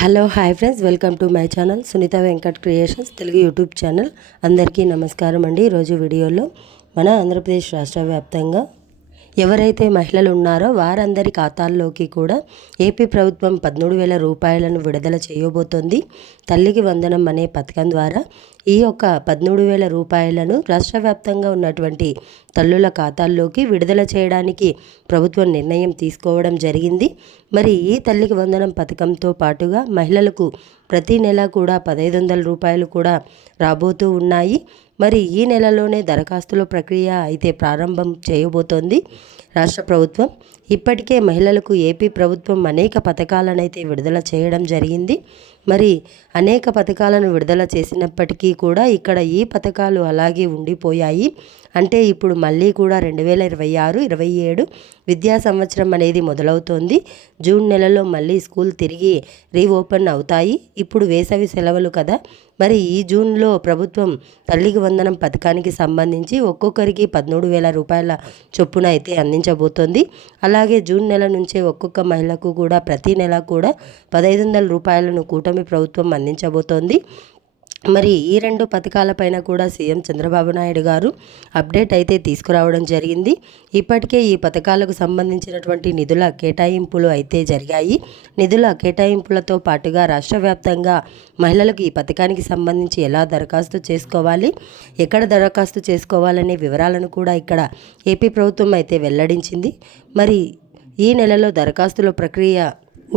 Hello hi friends, welcome to my channel Sunitha Venkat creations Telugu YouTube channel. అందరికీ నమస్కారం అండి. ఈరోజు వీడియోలో మన ఆంధ్రప్రదేశ్ రాష్ట్ర వ్యాప్తంగా ఎవరైతే మహిళలు ఉన్నారో వారందరి ఖాతాల్లోకి కూడా ఏపీ ప్రభుత్వం 13,000 రూపాయలను విడుదల చేయబోతోంది. తల్లికి వందనం అనే పథకం ద్వారా ఈ యొక్క 13,000 రూపాయలను రాష్ట్ర వ్యాప్తంగా ఉన్నటువంటి తల్లుల ఖాతాల్లోకి విడుదల చేయడానికి ప్రభుత్వం నిర్ణయం తీసుకోవడం జరిగింది. మరి ఈ తల్లికి వందనం పథకంతో పాటుగా మహిళలకు ప్రతి నెల కూడా 1,500 రూపాయలు కూడా రాబోతూ ఉన్నాయి. మరి ఈ నెలలోనే దరఖాస్తుల ప్రక్రియ అయితే ప్రారంభం చేయబోతోంది రాష్ట్ర ప్రభుత్వం. ఇప్పటికే మహిళలకు ఏపీ ప్రభుత్వం అనేక పథకాలనైతే విడుదల చేయడం జరిగింది. మరి అనేక పథకాలను విడుదల చేసినప్పటికీ కూడా ఇక్కడ ఈ పథకాలు అలాగే ఉండిపోయాయి. అంటే ఇప్పుడు మళ్ళీ కూడా 2026-27 విద్యా సంవత్సరం అనేది మొదలవుతోంది. జూన్ నెలలో మళ్ళీ స్కూల్ తిరిగి రీఓపెన్ అవుతాయి. ఇప్పుడు వేసవి సెలవులు కదా. మరి ఈ జూన్లో ప్రభుత్వం తల్లికి వందనం పథకానికి సంబంధించి ఒక్కొక్కరికి 13,000 రూపాయల చొప్పున అయితే అందించబోతోంది. అలాగే జూన్ నెల నుంచే ఒక్కొక్క మహిళకు కూడా ప్రతి నెల కూడా 1,500 రూపాయలను కూటమి ప్రభుత్వం అందించబోతోంది. మరి ఈ రెండు పథకాలపైన కూడా సీఎం చంద్రబాబు నాయుడు గారు అప్డేట్ అయితే తీసుకురావడం జరిగింది. ఇప్పటికే ఈ పథకాలకు సంబంధించినటువంటి నిధుల కేటాయింపులు అయితే జరిగాయి. నిధుల కేటాయింపులతో పాటుగా రాష్ట్ర వ్యాప్తంగా మహిళలకు ఈ పథకానికి సంబంధించి ఎలా దరఖాస్తు చేసుకోవాలి, ఎక్కడ దరఖాస్తు చేసుకోవాలనే వివరాలను కూడా ఇక్కడ ఏపీ ప్రభుత్వం అయితే వెల్లడించింది. మరి ఈ నెలలో దరఖాస్తుల ప్రక్రియ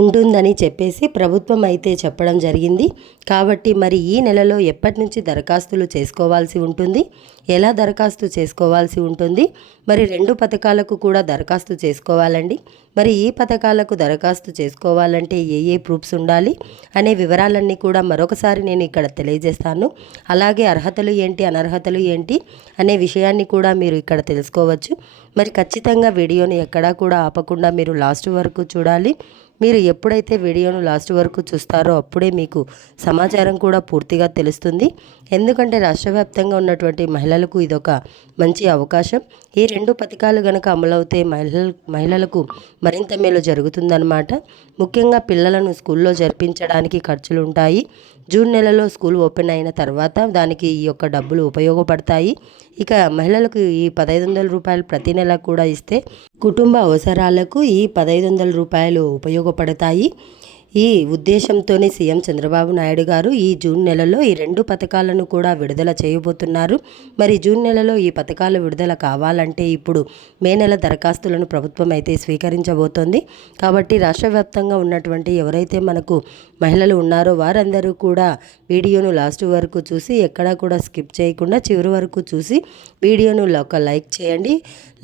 ఉంటుందని చెప్పేసి ప్రభుత్వం అయితే చెప్పడం జరిగింది. కాబట్టి మరి ఈ నెలలో ఎప్పటి నుంచి దరఖాస్తులు చేసుకోవాల్సి ఉంటుంది, ఎలా దరఖాస్తు చేసుకోవాల్సి ఉంటుంది, మరి రెండు పథకాలకు కూడా దరఖాస్తు చేసుకోవాలండి. మరి ఈ పథకాలకు దరఖాస్తు చేసుకోవాలంటే ఏ ప్రూఫ్స్ ఉండాలి అనే వివరాలన్నీ కూడా మరొకసారి నేను ఇక్కడ తెలియజేస్తాను. అలాగే అర్హతలు ఏంటి, అనర్హతలు ఏంటి అనే విషయాన్ని కూడా మీరు ఇక్కడ తెలుసుకోవచ్చు. మరి ఖచ్చితంగా వీడియోని ఎక్కడా కూడా ఆపకుండా మీరు లాస్ట్ వరకు చూడాలి. మీరు ఎప్పుడైతే వీడియోను లాస్ట్ వరకు చూస్తారో అప్పుడే మీకు సమాచారం కూడా పూర్తిగా తెలుస్తుంది. ఎందుకంటే రాష్ట్ర వ్యాప్తంగా ఉన్నటువంటి మహిళలకు ఇదొక మంచి అవకాశం. ఈ రెండు పథకాలు కనుక అమలవుతే మహిళలకు మరింత మేలు జరుగుతుందన్నమాట. ముఖ్యంగా పిల్లలను స్కూల్లో జరిపించడానికి ఖర్చులు ఉంటాయి. జూన్ నెలలో స్కూల్ ఓపెన్ అయిన తర్వాత దానికి ఈ యొక్క డబ్బులు ఉపయోగపడతాయి. ఇక మహిళలకు ఈ 1,500 రూపాయలు ప్రతి నెల కూడా ఇస్తే కుటుంబ అవసరాలకు ఈ 1,500 రూపాయలు ఉపయోగపడతాయి. ఈ ఉద్దేశంతోనే సీఎం చంద్రబాబు నాయుడు గారు ఈ జూన్ నెలలో ఈ రెండు పథకాలను కూడా విడుదల చేయబోతున్నారు. మరి జూన్ నెలలో ఈ పథకాలు విడుదల కావాలంటే ఇప్పుడు మే నెల దరఖాస్తులను ప్రభుత్వం అయితే స్వీకరించబోతోంది. కాబట్టి రాష్ట్ర వ్యాప్తంగా ఉన్నటువంటి ఎవరైతే మనకు మహిళలు ఉన్నారో వారందరూ కూడా వీడియోను లాస్ట్ వరకు చూసి ఎక్కడా కూడా స్కిప్ చేయకుండా చివరి వరకు చూసి వీడియోను ఒక లైక్ చేయండి.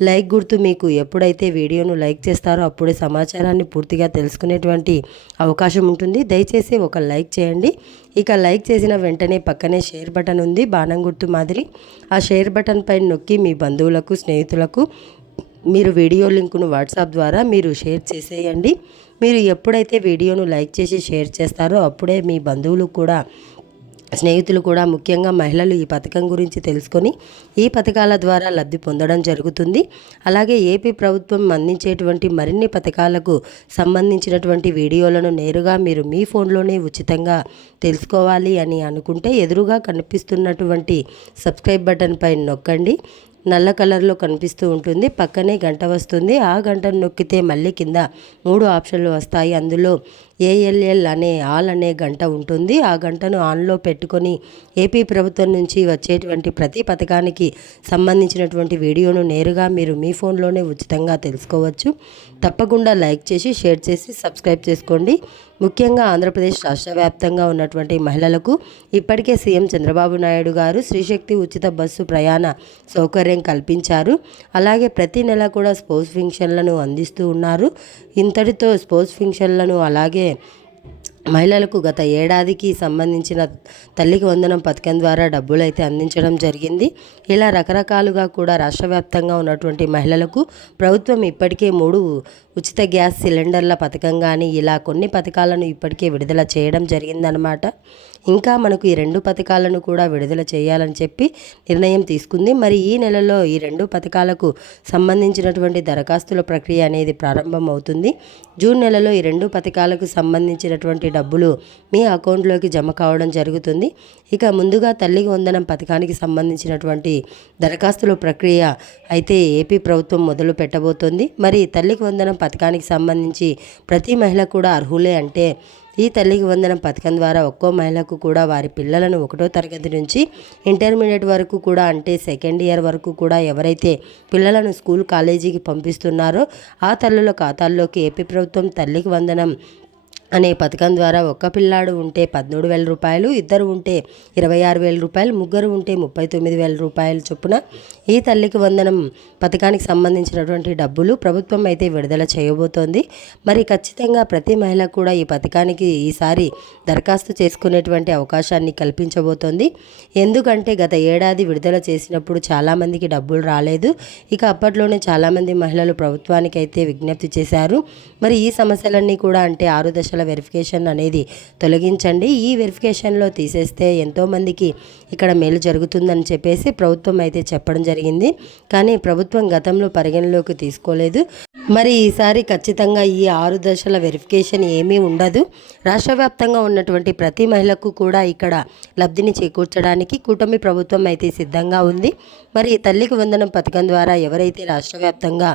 లైక్ గుర్తు మీకు ఎప్పుడైతే వీడియోను లైక్ చేస్తారో అప్పుడే సమాచారాన్ని పూర్తిగా తెలుసుకునేటువంటి అవకాశం ఉంటుంది. దయచేసి ఒక లైక్ చేయండి. ఇక లైక్ చేసిన వెంటనే పక్కనే షేర్ బటన్ ఉంది, బాణం గుర్తు మాదిరి. ఆ షేర్ బటన్ పైన నొక్కి మీ బంధువులకు, స్నేహితులకు మీరు వీడియో లింకును వాట్సాప్ ద్వారా మీరు షేర్ చేసేయండి. మీరు ఎప్పుడైతే వీడియోను లైక్ చేసి షేర్ చేస్తారో అప్పుడే మీ బంధువులు కూడా, స్నేహితులు కూడా, ముఖ్యంగా మహిళలు ఈ పథకం గురించి తెలుసుకొని ఈ పథకాల ద్వారా లబ్ధి పొందడం జరుగుతుంది. అలాగే ఏపీ ప్రభుత్వం అందించేటువంటి మరిన్ని పథకాలకు సంబంధించినటువంటి వీడియోలను నేరుగా మీరు మీ ఫోన్లోనే ఉచితంగా తెలుసుకోవాలి అని అనుకుంటే ఎదురుగా కనిపిస్తున్నటువంటి సబ్స్క్రైబ్ బటన్ పైన నొక్కండి. నల్ల కలర్లో కనిపిస్తూ ఉంటుంది. పక్కనే గంట వస్తుంది. ఆ గంటను నొక్కితే మళ్ళీ కింద 3 ఆప్షన్లు వస్తాయి. అందులో ALL అనే ఆల్ అనే గంట ఉంటుంది. ఆ గంటను ఆన్లో పెట్టుకొని ఏపీ ప్రభుత్వం నుంచి వచ్చేటువంటి ప్రతి పథకానికి సంబంధించినటువంటి వీడియోను నేరుగా మీరు మీ ఫోన్లోనే ఉచితంగా తెలుసుకోవచ్చు. తప్పకుండా లైక్ చేసి షేర్ చేసి సబ్స్క్రైబ్ చేసుకోండి. ముఖ్యంగా ఆంధ్రప్రదేశ్ రాష్ట్ర వ్యాప్తంగా ఉన్నటువంటి మహిళలకు ఇప్పటికే సీఎం చంద్రబాబు నాయుడు గారు శ్రీశక్తి ఉచిత బస్సు ప్రయాణ సౌకర్యం కల్పించారు. అలాగే ప్రతి నెల కూడా స్పోర్ట్స్ ఫంక్షన్లను అందిస్తూ ఉన్నారు. ఇంతటితో స్పోర్ట్స్ ఫంక్షన్లను అలాగే మహిళలకు గత ఏడాదికి సంబంధించిన తల్లికి వందనం పథకం ద్వారా డబ్బులు అయితే అందించడం జరిగింది. ఇలా రకరకాలుగా కూడా రాష్ట్ర వ్యాప్తంగా ఉన్నటువంటి మహిళలకు ప్రభుత్వం ఇప్పటికే 3 ఉచిత గ్యాస్ సిలిండర్ల పథకం కానీ ఇలా కొన్ని పథకాలను ఇప్పటికే విడుదల చేయడం జరిగిందనమాట. ఇంకా మనకు ఈ 2 పథకాలను కూడా విడుదల చేయాలని చెప్పి నిర్ణయం తీసుకుంది. మరి ఈ నెలలో ఈ 2 పథకాలకు సంబంధించినటువంటి దరఖాస్తుల ప్రక్రియ అనేది ప్రారంభం అవుతుంది. జూన్ నెలలో ఈ 2 పథకాలకు సంబంధించినటువంటి డబ్బులు మీ అకౌంట్లోకి జమ కావడం జరుగుతుంది. ఇక ముందుగా తల్లికి వందనం పథకానికి సంబంధించినటువంటి దరఖాస్తుల ప్రక్రియ అయితే ఏపీ ప్రభుత్వం మొదలు పెట్టబోతోంది. మరి తల్లికి వందనం పథకానికి సంబంధించి ప్రతి మహిళ కూడా అర్హులే అంటే ఈ తల్లికి వందనం పథకం ద్వారా ఒక్కో మహిళకు కూడా వారి పిల్లలను 1వ తరగతి నుంచి ఇంటర్మీడియట్ వరకు కూడా అంటే సెకండ్ ఇయర్ వరకు కూడా ఎవరైతే పిల్లలను స్కూల్ కాలేజీకి పంపిస్తున్నారో ఆ తల్లుల ఖాతాల్లోకి ఏపీ ప్రభుత్వం తల్లికి వందనం అనే పథకం ద్వారా ఒక్క పిల్లాడు ఉంటే 13,000 రూపాయలు, ఇద్దరు ఉంటే 26,000 రూపాయలు, ముగ్గురు ఉంటే 39,000 రూపాయలు చొప్పున ఈ తల్లికి వందనం పథకానికి సంబంధించినటువంటి డబ్బులు ప్రభుత్వం అయితే విడుదల చేయబోతోంది. మరి ఖచ్చితంగా ప్రతి మహిళ కూడా ఈ పథకానికి ఈసారి దరఖాస్తు చేసుకునేటువంటి అవకాశాన్ని కల్పించబోతోంది. ఎందుకంటే గత ఏడాది విడుదల చేసినప్పుడు చాలామందికి డబ్బులు రాలేదు. ఇక అప్పట్లోనే చాలామంది మహిళలు ప్రభుత్వానికి అయితే విజ్ఞప్తి చేశారు. మరి ఈ సమస్యలన్నీ కూడా అంటే 6 దశల వెరిఫికేషన్ అనేది తొలగించండి, ఈ వెరిఫికేషన్లో తీసేస్తే ఎంతోమందికి ఇక్కడ మేలు జరుగుతుందని చెప్పేసి ప్రభుత్వం అయితే చెప్పడం జరిగింది. కానీ ప్రభుత్వం గతంలో పరిగణలోకి తీసుకోలేదు. మరి ఈసారి ఖచ్చితంగా ఈ 6 దశల వెరిఫికేషన్ ఏమీ ఉండదు. రాష్ట్ర వ్యాప్తంగా ఉన్నటువంటి ప్రతి మహిళకు కూడా ఇక్కడ లబ్ధిని చేకూర్చడానికి కూటమి ప్రభుత్వం అయితే సిద్ధంగా ఉంది. మరి తల్లికి వందనం పథకం ద్వారా ఎవరైతే రాష్ట్ర వ్యాప్తంగా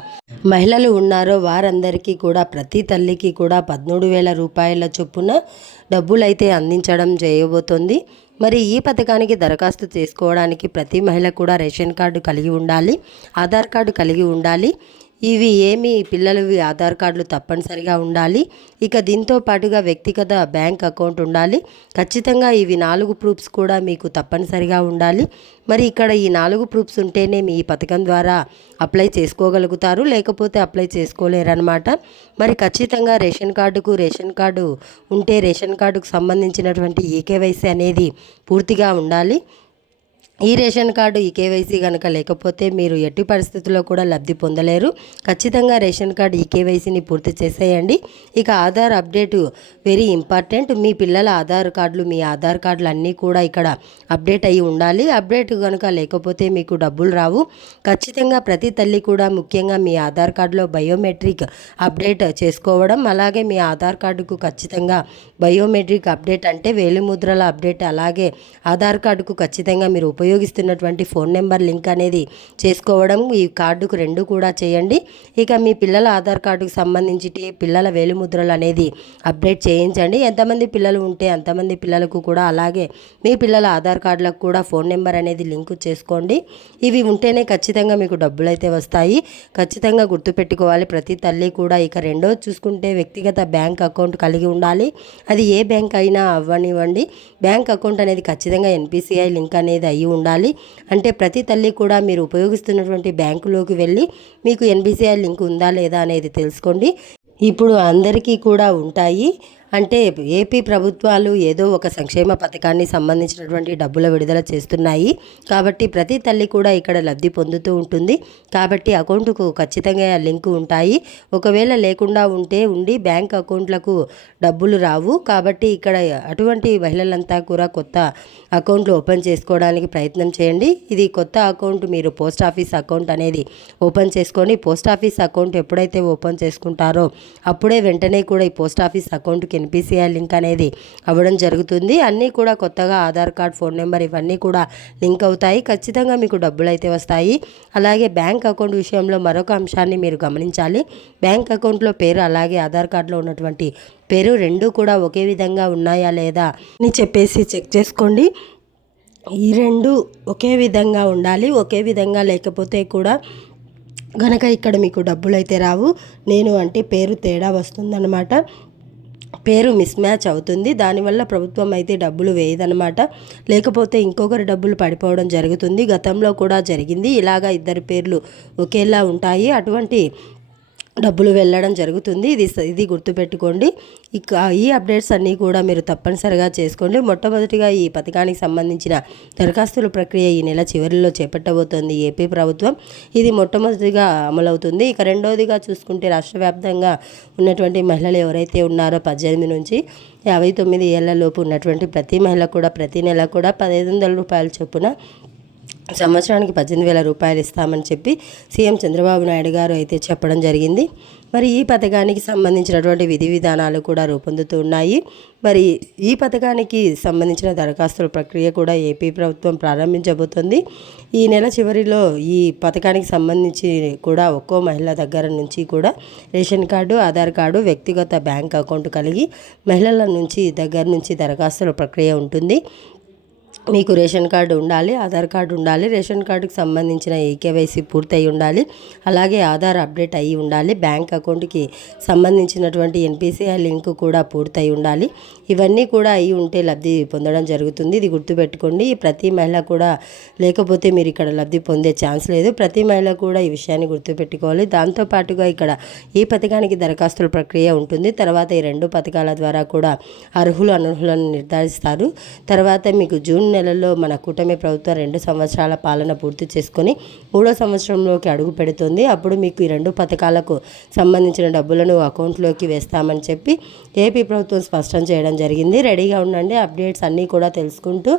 మహిళలు ఉన్నారో వారందరికీ కూడా ప్రతి తల్లికి కూడా 13,000 రూపాయల చొప్పున డబ్బులైతే అందించడం చేయబోతోంది. మరి ఈ పథకానికి దరఖాస్తు చేసుకోవడానికి ప్రతి మహిళ కూడా రేషన్ కార్డు కలిగి ఉండాలి, ఆధార్ కార్డు కలిగి ఉండాలి. ఇవి ఏమి పిల్లలవి ఆధార్ కార్డులు తప్పనిసరిగా ఉండాలి. ఇక దీంతో పాటుగా వ్యక్తిగత బ్యాంక్ అకౌంట్ ఉండాలి. ఖచ్చితంగా ఇవి 4 ప్రూఫ్స్ కూడా మీకు తప్పనిసరిగా ఉండాలి. మరి ఇక్కడ ఈ 4 ప్రూఫ్స్ ఉంటేనే మీ ఈ పథకం ద్వారా అప్లై చేసుకోగలుగుతారు, లేకపోతే అప్లై చేసుకోలేరన్నమాట. మరి ఖచ్చితంగా రేషన్ కార్డు ఉంటే రేషన్ కార్డుకు సంబంధించినటువంటి ఈకేవైసీ అనేది పూర్తిగా ఉండాలి. ఈ రేషన్ కార్డు ఈ కేవైసీ కనుక లేకపోతే మీరు ఎట్టి పరిస్థితుల్లో కూడా లబ్ధి పొందలేరు. ఖచ్చితంగా రేషన్ కార్డు ఈ కేవైసీని పూర్తి చేసేయండి. ఇక ఆధార్ అప్డేట్ వెరీ ఇంపార్టెంట్. మీ పిల్లల ఆధార్ కార్డులు అన్నీ కూడా ఇక్కడ అప్డేట్ అయ్యి ఉండాలి. అప్డేట్ కనుక లేకపోతే మీకు డబ్బులు రావు. ఖచ్చితంగా ప్రతి తల్లి కూడా ముఖ్యంగా మీ ఆధార్ కార్డులో బయోమెట్రిక్ అప్డేట్ చేసుకోవడం, అలాగే మీ ఆధార్ కార్డుకు ఖచ్చితంగా బయోమెట్రిక్ అప్డేట్ అంటే వేలిముద్రల అప్డేట్, అలాగే ఆధార్ కార్డుకు ఖచ్చితంగా మీరు ఉపయోగిస్తున్నటువంటి ఫోన్ నెంబర్ లింక్ అనేది చేసుకోవడం ఈ కార్డుకు 2 కూడా చేయండి. ఇక మీ పిల్లల ఆధార్ కార్డుకు సంబంధించి పిల్లల వేలిముద్రలు అనేది అప్డేట్ చేయించండి. ఎంతమంది పిల్లలు ఉంటే అంతమంది పిల్లలకు కూడా, అలాగే మీ పిల్లల ఆధార్ కార్డులకు కూడా ఫోన్ నెంబర్ అనేది లింక్ చేసుకోండి. ఇవి ఉంటేనే ఖచ్చితంగా మీకు డబ్బులు అయితే వస్తాయి. ఖచ్చితంగా గుర్తుపెట్టుకోవాలి ప్రతి తల్లి కూడా. ఇక రెండోది చూసుకుంటే వ్యక్తిగత బ్యాంక్ అకౌంట్ కలిగి ఉండాలి. అది ఏ బ్యాంక్ అయినా అవ్వనివ్వండి. బ్యాంక్ అకౌంట్ అనేది ఖచ్చితంగా ఎన్పిసిఐ లింక్ అనేది అయ్యి ఉండాలి. అంటే ప్రతి తల్లి కూడా మీరు ఉపయోగిస్తున్నటువంటి బ్యాంకులోకి వెళ్ళి మీకు ఎన్పిసిఐ లింక్ ఉందా లేదా అనేది తెలుసుకోండి. ఇప్పుడు అందరికీ కూడా ఉంటాయి. అంటే ఏపీ ప్రభుత్వాలు ఏదో ఒక సంక్షేమ పథకాన్ని సంబంధించినటువంటి డబ్బుల విడుదల చేస్తున్నాయి. కాబట్టి ప్రతి తల్లి కూడా ఇక్కడ లబ్ధి పొందుతూ ఉంటుంది. కాబట్టి అకౌంట్కు ఖచ్చితంగా లింకు ఉంటాయి. ఒకవేళ లేకుండా ఉండి బ్యాంక్ అకౌంట్లకు డబ్బులు రావు. కాబట్టి ఇక్కడ అటువంటి మహిళలంతా కూడా కొత్త అకౌంట్లు ఓపెన్ చేసుకోవడానికి ప్రయత్నం చేయండి. ఇది కొత్త అకౌంట్ మీరు పోస్ట్ ఆఫీస్ అకౌంట్ అనేది ఓపెన్ చేసుకోండి. పోస్ట్ ఆఫీస్ అకౌంట్ ఎప్పుడైతే ఓపెన్ చేసుకుంటారో అప్పుడే వెంటనే కూడా ఈ పోస్ట్ ఆఫీస్ అకౌంట్కి ఎన్పిసిఐ లింక్ అనేది అవ్వడం జరుగుతుంది. అన్నీ కూడా కొత్తగా ఆధార్ కార్డ్, ఫోన్ నెంబర్ ఇవన్నీ కూడా లింక్ అవుతాయి. ఖచ్చితంగా మీకు డబ్బులు అయితే వస్తాయి. అలాగే బ్యాంక్ అకౌంట్ విషయంలో మరొక అంశాన్ని మీరు గమనించాలి. బ్యాంక్ అకౌంట్లో పేరు అలాగే ఆధార్ కార్డులో ఉన్నటువంటి పేరు 2 కూడా ఒకే విధంగా ఉన్నాయా లేదా అని చెప్పేసి చెక్ చేసుకోండి. ఈ 2 ఒకే విధంగా ఉండాలి. ఒకే విధంగా లేకపోతే కూడా గనక ఇక్కడ మీకు డబ్బులు అయితే రావు. పేరు తేడా వస్తుందన్నమాట. పేరు మిస్ మ్యాచ్ అవుతుంది. దానివల్ల ప్రభుత్వం అయితే డబ్బులు వేయదన్నమాట. లేకపోతే ఇంకొకరి డబ్బులు పడిపోవడం జరుగుతుంది. గతంలో కూడా జరిగింది. ఇలాగా 2 పేర్లు ఒకేలా ఉంటాయి. అటువంటి డబ్బులు వెళ్ళడం జరుగుతుంది. ఇది గుర్తుపెట్టుకోండి. ఇక ఈ అప్డేట్స్ అన్నీ కూడా మీరు తప్పనిసరిగా చేసుకోండి. మొట్టమొదటిగా ఈ పథకానికి సంబంధించిన దరఖాస్తుల ప్రక్రియ ఈ నెల చివరిలో చేపట్టబోతోంది ఏపీ ప్రభుత్వం. ఇది మొట్టమొదటిగా అమలవుతుంది. ఇక రెండవదిగా చూసుకుంటే రాష్ట్ర వ్యాప్తంగా ఉన్నటువంటి మహిళలు ఎవరైతే ఉన్నారో 18 నుంచి 59 ఏళ్ల లోపు ఉన్నటువంటి ప్రతి మహిళ కూడా ప్రతి నెల కూడా 1,500 రూపాయల చొప్పున సంవత్సరానికి 18,000 రూపాయలు ఇస్తామని చెప్పి సీఎం చంద్రబాబు నాయుడు గారు అయితే చెప్పడం జరిగింది. మరి ఈ పథకానికి సంబంధించినటువంటి విధి విధానాలు కూడా రూపొందుతూ ఉన్నాయి. మరి ఈ పథకానికి సంబంధించిన దరఖాస్తుల ప్రక్రియ కూడా ఏపీ ప్రభుత్వం ప్రారంభించబోతోంది. ఈ నెల చివరిలో ఈ పథకానికి సంబంధించి కూడా ఒక్కో మహిళ దగ్గర నుంచి కూడా రేషన్ కార్డు, ఆధార్ కార్డు, వ్యక్తిగత బ్యాంక్ అకౌంట్ కలిగి మహిళల దగ్గర నుంచి దరఖాస్తుల ప్రక్రియ ఉంటుంది. మీకు రేషన్ కార్డు ఉండాలి, ఆధార్ కార్డు ఉండాలి, రేషన్ కార్డుకి సంబంధించిన ఈకేవైసీ పూర్తయి ఉండాలి, అలాగే ఆధార్ అప్డేట్ అయ్యి ఉండాలి, బ్యాంక్ అకౌంట్కి సంబంధించినటువంటి ఎన్పిసిఐ లింక్ కూడా పూర్తయి ఉండాలి. ఇవన్నీ కూడా అయి ఉంటే లబ్ధి పొందడం జరుగుతుంది. ఇది గుర్తుపెట్టుకోండి. ప్రతి మహిళ కూడా లేకపోతే మీరు ఇక్కడ లబ్ధి పొందే ఛాన్స్ లేదు. ప్రతి మహిళ కూడా ఈ విషయాన్ని గుర్తుపెట్టుకోవాలి. దాంతోపాటుగా ఇక్కడ ఈ పథకానికి దరఖాస్తుల ప్రక్రియ ఉంటుంది. తర్వాత ఈ 2 పథకాల ద్వారా కూడా అనర్హులను నిర్ధారిస్తారు. తర్వాత మీకు జూన్ నెలలో మన కూటమి ప్రభుత్వం 2 సంవత్సరాల పాలన పూర్తి చేసుకొని 3వ సంవత్సరంలోకి అడుగు పెడుతుంది. అప్పుడు మీకు ఈ 2 పథకాలకు సంబంధించిన డబ్బులను అకౌంట్లోకి వేస్తామని చెప్పి ఏపీ ప్రభుత్వం స్పష్టం చేయడం జరిగింది. రెడీగా ఉండండి. అప్డేట్స్ అన్నీ కూడా తెలుసుకుంటూ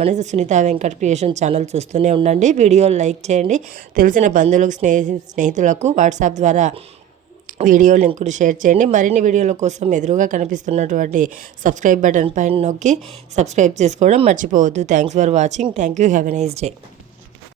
మనసు సునీత వెంకట్ క్రియేషన్ ఛానల్ చూస్తూనే ఉండండి. వీడియోలు లైక్ చేయండి. తెలిసిన బంధువులకు స్నేహితులకు వాట్సాప్ ద్వారా వీడియో లింకును షేర్ చేయండి. మరిన్ని వీడియోల కోసం ఎదురుగా కనిపిస్తున్నటువంటి సబ్స్క్రైబ్ బటన్ పైన నొక్కి సబ్స్క్రైబ్ చేసుకోవడం మర్చిపోవద్దు. Thanks for watching. Thank you. Have a nice day.